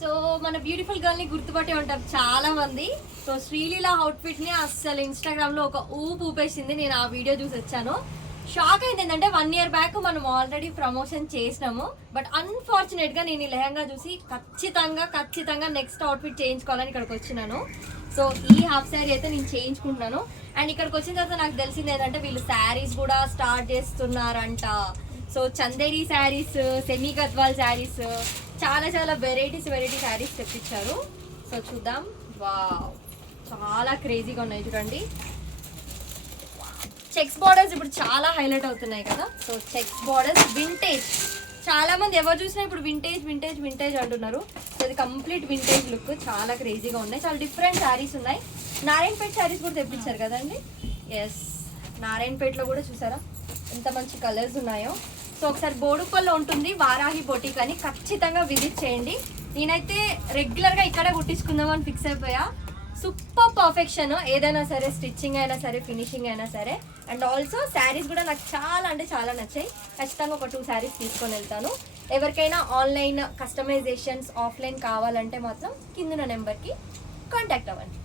So మన beautiful girl ని గుర్తుపట్టి ఉంటారు చాలా మంది. సో శ్రీలీల అవుట్ఫిట్ ని అసలు ఇన్స్టాగ్రామ్ లో ఒక ఊపేసింది. నేను ఆ వీడియో చూసి వచ్చాను. షాక్ అయింది ఏంటంటే 1 year బ్యాక్ మనం ఆల్రెడీ ప్రమోషన్ చేసినాము. బట్ అన్ఫార్చునేట్ గా నేను ఈ లెహంగా చూసి ఖచ్చితంగా నెక్స్ట్ అవుట్ఫిట్ చేయించుకోవాలని ఇక్కడికి వచ్చినాను. సో ఈ హాఫ్ శారీ అయితే నేను చేయించుకుంటున్నాను. అండ్ ఇక్కడికి వచ్చిన తర్వాత నాకు తెలిసింది ఏంటంటే వీళ్ళు శారీస్ కూడా స్టార్ట్ చేస్తున్నారంట. సో చందేరి శారీస్, సెమీ గద్వాల్ శారీస్, చాలా వెరైటీ శారీస్ తెప్పించారు. సో చూద్దాం. వావ్, చాలా క్రేజీగా ఉన్నాయి చూడండి. చెక్స్ బార్డర్స్ ఇప్పుడు చాలా హైలైట్ అవుతున్నాయి కదా. సో చెక్స్ బార్డర్స్ వింటేజ్, చాలా మంది ఎవరు చూసినా ఇప్పుడు వింటేజ్ అంటున్నారు. సో ఇది కంప్లీట్ వింటేజ్ లుక్, చాలా క్రేజీగా ఉన్నాయి. చాలా డిఫరెంట్ శారీస్ ఉన్నాయి. నారాయణపేట శారీస్ కూడా తెప్పించారు కదండి. ఎస్, నారాయణపేటలో కూడా చూసారా ఎంత మంచి కలర్స్ ఉన్నాయో. సో ఒకసారి బోడుప్పల్లో ఉంటుంది వారాహి బొటిక్ అని, ఖచ్చితంగా విజిట్ చేయండి. నేనైతే రెగ్యులర్గా ఇక్కడే కుట్టించుకుందామని ఫిక్స్ అయిపోయా. సూపర్ పర్ఫెక్షన్, ఏదైనా సరే, స్టిచ్చింగ్ అయినా సరే, ఫినిషింగ్ అయినా సరే. అండ్ ఆల్సో శారీస్ కూడా నాకు చాలా నచ్చాయి. ఖచ్చితంగా ఒక 2 శారీస్ తీసుకొని వెళ్తాను. ఎవరికైనా ఆన్లైన్ కస్టమైజేషన్స్ ఆఫ్లైన్ కావాలంటే మాత్రం కింద నెంబర్కి కాంటాక్ట్ అవ్వండి.